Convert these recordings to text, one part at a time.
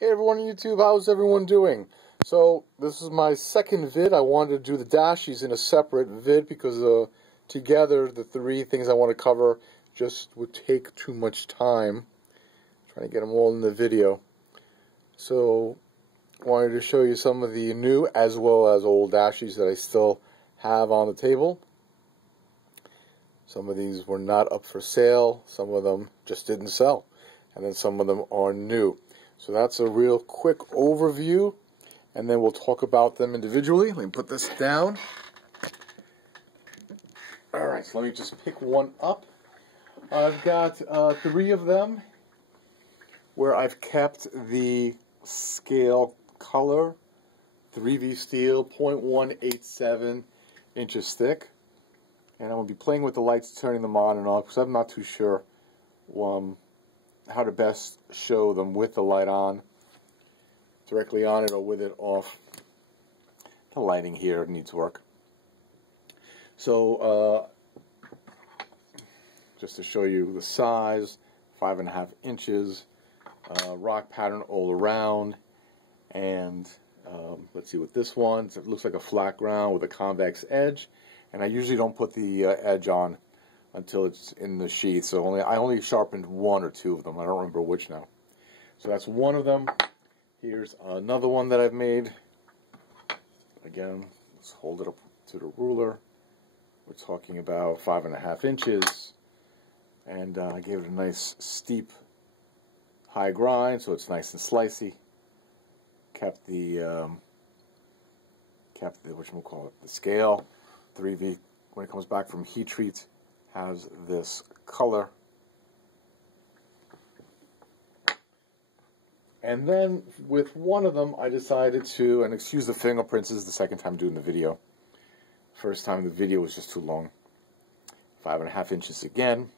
Hey everyone on YouTube, how's everyone doing? So this is my second vid. I wanted to do the dashis in a separate vid because together the three things I want to cover just would take too much time. Trying to get them all in the video. So I wanted to show you some of the new as well as old dashis that I still have on the table. Some of these were not up for sale, some of them just didn't sell, and then some of them are new. So that's a real quick overview, and then we'll talk about them individually. Let me put this down. Alright, so let me just pick one up. I've got three of them where I've kept the scale color, 3V steel, 0.187 inches thick. And I'm going to be playing with the lights, turning them on and off, because I'm not too sure how to best show them with the light on, directly on it, or with it off. The lighting here needs work. So, just to show you the size, 5.5 inches, rock pattern all around, and let's see with this one, it looks like a flat ground with a convex edge. And I usually don't put the edge on until it's in the sheath. So I only sharpened one or two of them. I don't remember which now. So that's one of them. Here's another one that I've made. Again, let's hold it up to the ruler. We're talking about 5.5 inches. And I gave it a nice steep high grind, so it's nice and slicey. Kept the whatchamacallit, the scale. 3V, when it comes back from heat treat, has this color. And then with one of them, I decided to, and excuse the fingerprints, this is the second time doing the video. First time the video was just too long. 5.5 inches again.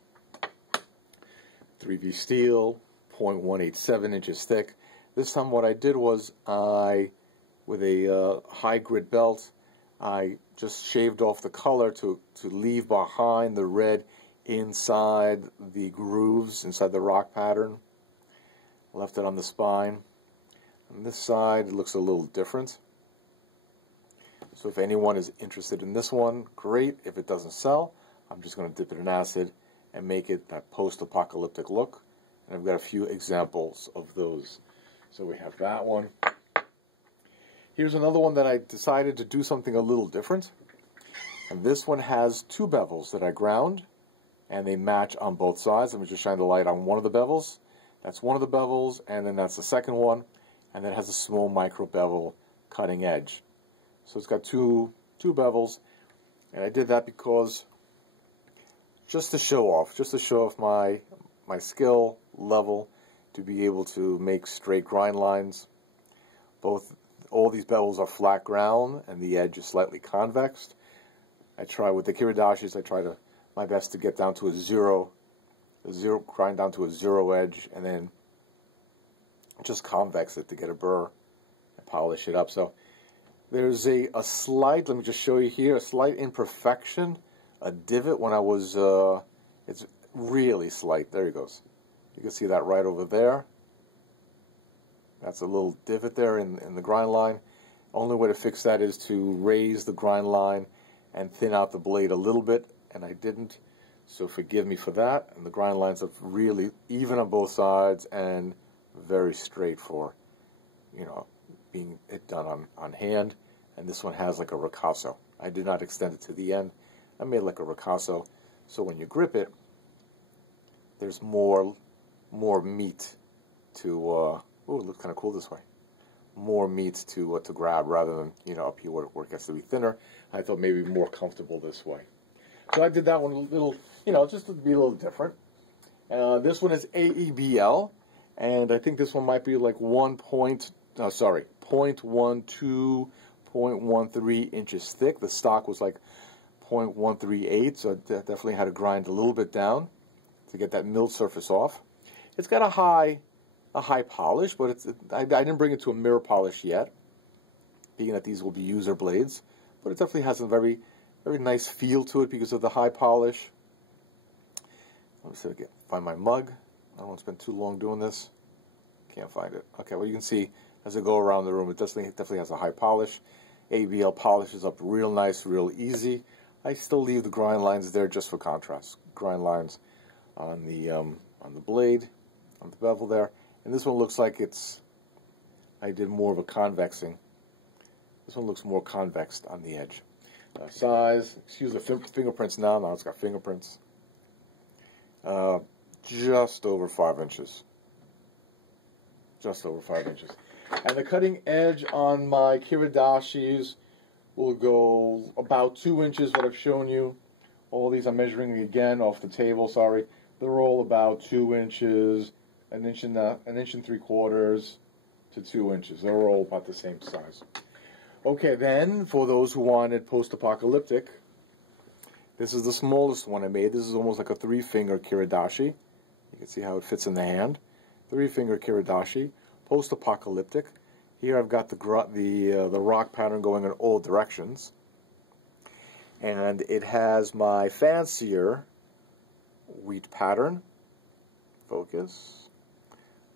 3V steel, 0.187 inches thick. This time what I did was, with a high grit belt, I just shaved off the color to leave behind the red inside the grooves, inside the rock pattern. Left it on the spine. On this side, it looks a little different. So if anyone is interested in this one, great. If it doesn't sell, I'm just going to dip it in acid and make it that post-apocalyptic look. And I've got a few examples of those. So we have that one. Here's another one that I decided to do something a little different. And this one has two bevels that I ground, and they match on both sides. Let me just shine the light on one of the bevels. That's one of the bevels, and then that's the second one. And then it has a small micro bevel cutting edge. So it's got two bevels. And I did that because just to show off my skill level to be able to make straight grind lines. All these bevels are flat ground, and the edge is slightly convex. I try with the Kiridashis, I try my best to get down to grind down to a zero edge, and then just convex it to get a burr and polish it up. So there's a slight, let me just show you here, a slight imperfection, a divot when I was, it's really slight. There it goes. You can see that right over there. That's a little divot there in the grind line. Only way to fix that is to raise the grind line and thin out the blade a little bit, and I didn't, so forgive me for that. And the grind lines are really even on both sides and very straight for, being done on hand. And this one has like a ricasso. I did not extend it to the end. I made like a ricasso, so when you grip it, there's more meat to. Oh, it looks kind of cool this way. More meat to grab rather than, up here where it gets to be thinner. I thought maybe more comfortable this way. So I did that one a little, just to be a little different. This one is AEB-L, and I think this one might be like 0.12, 0.13 inches thick. The stock was like 0.138, so I definitely had to grind a little bit down to get that milled surface off. It's got a high polish, but I didn't bring it to a mirror polish yet, being that these will be user blades, but it definitely has a very, very nice feel to it because of the high polish. Let me see if I can find my mug. I don't want to spend too long doing this. Can't find it. Okay, well you can see as I go around the room, it definitely has a high polish. AEB-L polishes up real nice, real easy. I still leave the grind lines there just for contrast. Grind lines on the blade, on the bevel there. And this one looks like I did more of a convexing. This one looks more convexed on the edge. Size, excuse the fingerprints now. Now it's got fingerprints. Just over 5 inches. Just over 5 inches. And the cutting edge on my Kiridashis will go about 2 inches, what I've shown you. All these I'm measuring again off the table, sorry. They're all about 2 inches, an inch and 3/4 to 2 inches. They're all about the same size. Okay, then, for those who wanted post-apocalyptic, this is the smallest one I made. This is almost like a 3-finger Kiridashi. You can see how it fits in the hand. 3-finger Kiridashi, post-apocalyptic. Here I've got the rock pattern going in all directions. And it has my fancier wheat pattern, focus,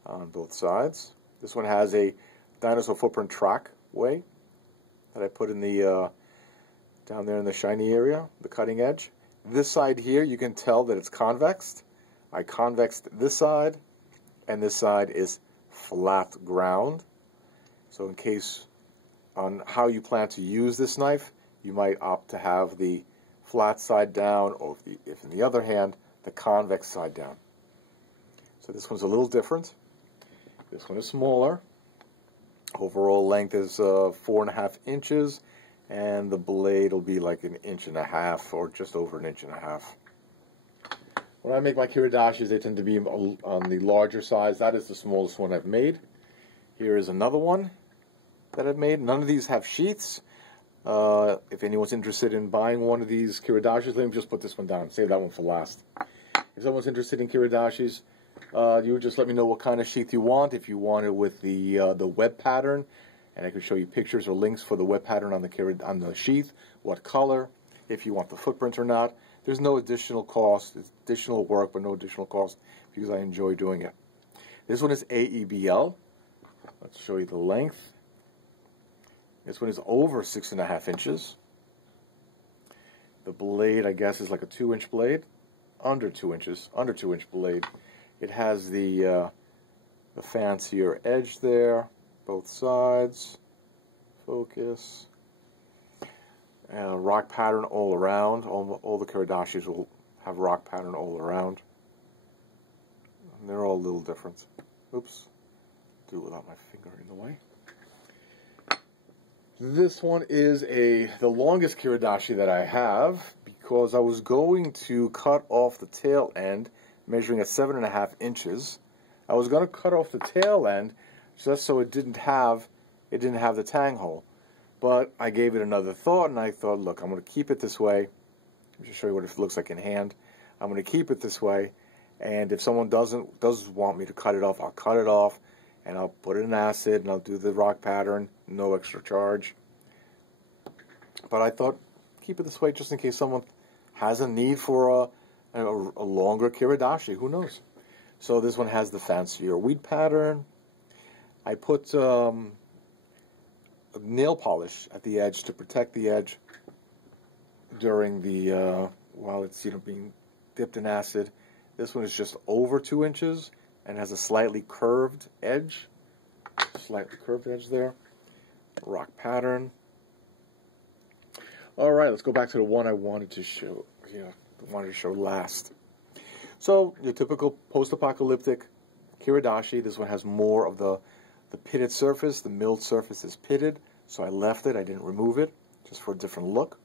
on both sides. This one has a dinosaur footprint track way that I put in the down there in the shiny area, the cutting edge. This side here, you can tell that it's convexed. I convexed this side, and this side is flat ground. So in case on how you plan to use this knife, you might opt to have the flat side down, or if in the other hand, the convex side down. So this one's a little different. This one is smaller. Overall length is 4.5 inches, and the blade will be like 1.5 inches or just over 1.5 inches. When I make my Kiridashis, they tend to be on the larger size. That is the smallest one I've made. Here is another one that I've made. None of these have sheaths. If anyone's interested in buying one of these Kiridashis, let me just put this one down. Save that one for last. If someone's interested in Kiridashis, you would just let me know what kind of sheath you want. If you want it with the web pattern, and I could show you pictures or links for the web pattern on the sheath, what color, if you want the footprint or not. There's no additional cost. It's additional work, but no additional cost because I enjoy doing it. This one is AEB-L. Let's show you the length. This one is over 6.5 inches. The blade, I guess, is like a 2-inch blade. Under 2 inches. Under 2-inch blade. It has the fancier edge there, both sides. Focus. Rock pattern all around. All the Kiridashis will have rock pattern all around. And they're all a little different. Oops. Do it without my finger in the way. This one is the longest Kiridashi that I have, because I was going to cut off the tail end, measuring at 7.5 inches. I was going to cut off the tail end just so it didn't have the tang hole. But I gave it another thought, and I thought, look, I'm going to keep it this way. Let me just show you what it looks like in hand. I'm going to keep it this way, and if someone does want me to cut it off, I'll cut it off, and I'll put it in acid, and I'll do the rock pattern, no extra charge. But I thought, keep it this way just in case someone has a need for a longer Kiridashi. Who knows? So this one has the fancier wheat pattern. I put nail polish at the edge to protect the edge during the while it's being dipped in acid. This one is just over 2 inches and has a slightly curved edge. There. Rock pattern. All right, let's go back to the one I wanted to show. Last. So your typical post-apocalyptic Kiridashi. This one has more of the pitted surface. The milled surface is pitted, so I left it. I didn't remove it, just for a different look.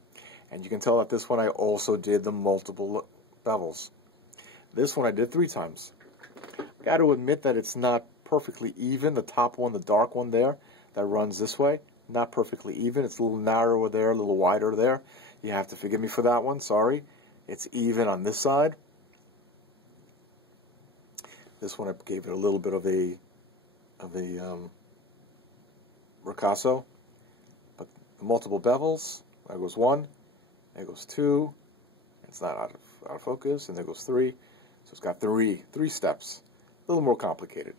And you can tell that this one I also did the multiple bevels. This one I did 3 times. Got to admit that it's not perfectly even. The top one, the dark one there, that runs this way, not perfectly even. It's a little narrower there, a little wider there. You have to forgive me for that one. Sorry. It's even on this side. This one I gave it a little bit of a ricasso. But the multiple bevels, there goes 1, there goes 2. It's not out of focus, and there goes 3. So it's got three steps. A little more complicated.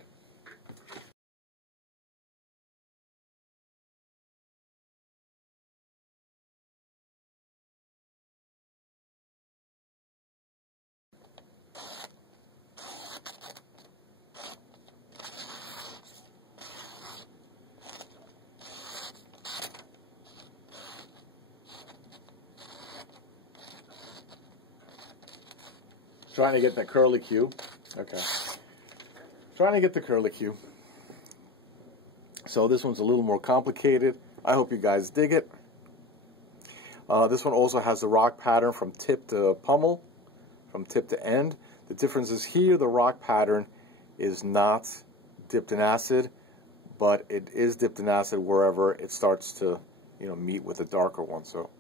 Trying to get that curlicue. Okay. Trying to get the curlicue. So this one's a little more complicated. I hope you guys dig it. This one also has the rock pattern from tip to pummel, from tip to end. The difference is here the rock pattern is not dipped in acid, but it is dipped in acid wherever it starts to, you know, meet with a darker one. So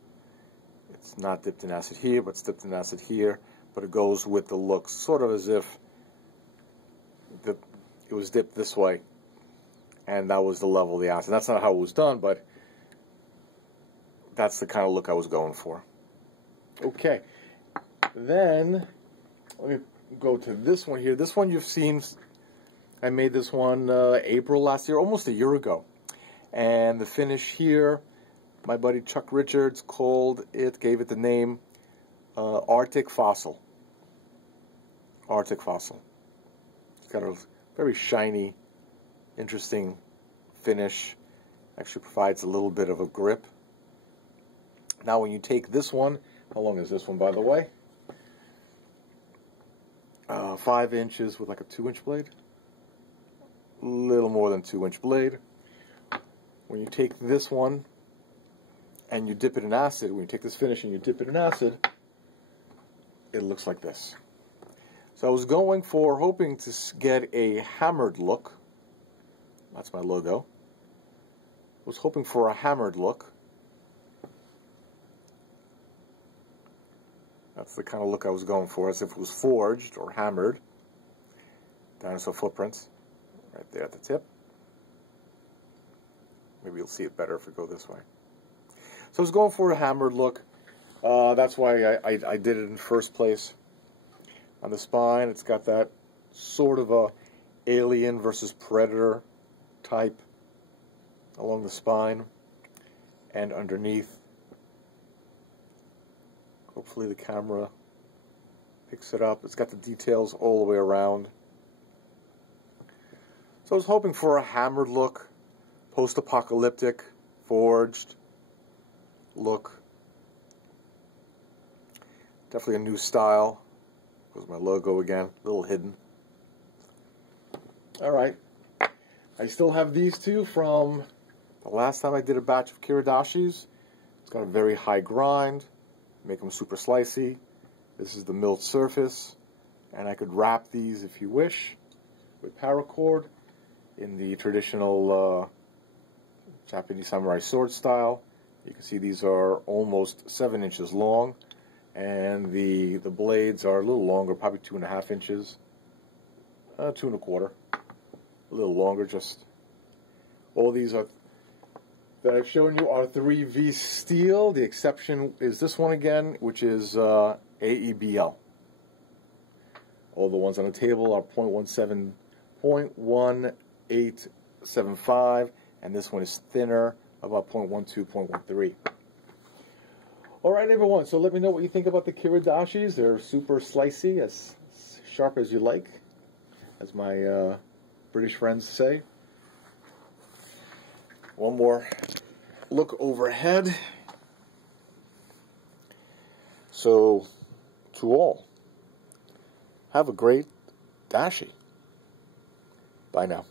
it's not dipped in acid here, but it's dipped in acid here. But it goes with the look, sort of as if it was dipped this way, and that was the level of the acid. That's not how it was done, but that's the kind of look I was going for. Okay, then let me go to this one here. This one you've seen. I made this one April last year, almost a year ago. And the finish here, my buddy Chuck Richards gave it the name Arctic Fossil. Arctic Fossil. It's got a very shiny, interesting finish. Actually provides a little bit of a grip. Now when you take this one, how long is this one, by the way? 5 inches with like a 2-inch blade. A little more than 2-inch blade. When you take this one and you dip it in acid, when you take this finish and you dip it in acid, it looks like this. So I was hoping to get a hammered look. That's my logo. I was hoping for a hammered look. That's the kind of look I was going for, as if it was forged or hammered. Dinosaur footprints, right there at the tip. Maybe you'll see it better if we go this way. So I was going for a hammered look. That's why I did it in the first place. On the spine, it's got that sort of a alien versus predator type along the spine and underneath. Hopefully the camera picks it up. It's got the details all the way around. So I was hoping for a hammered look, post-apocalyptic, forged look. Definitely a new style. There's my logo again, a little hidden. Alright. I still have these two from the last time I did a batch of Kiridashis. It's got a very high grind. Make them super slicey. This is the milled surface. And I could wrap these, if you wish, with paracord in the traditional Japanese samurai sword style. You can see these are almost 7 inches long. And the blades are a little longer, probably 2.5 inches, 2 1/4, a little longer. Just all these are that I've shown you are 3V steel. The exception is this one again, which is AEB-L. All the ones on the table are 0.1875, and this one is thinner, about 0.12, 0.13. Alright everyone, so let me know what you think about the Kiridashis. They're super slicey, as sharp as you like, as my British friends say. One more look overhead. So, to all, have a great dashi. Bye now.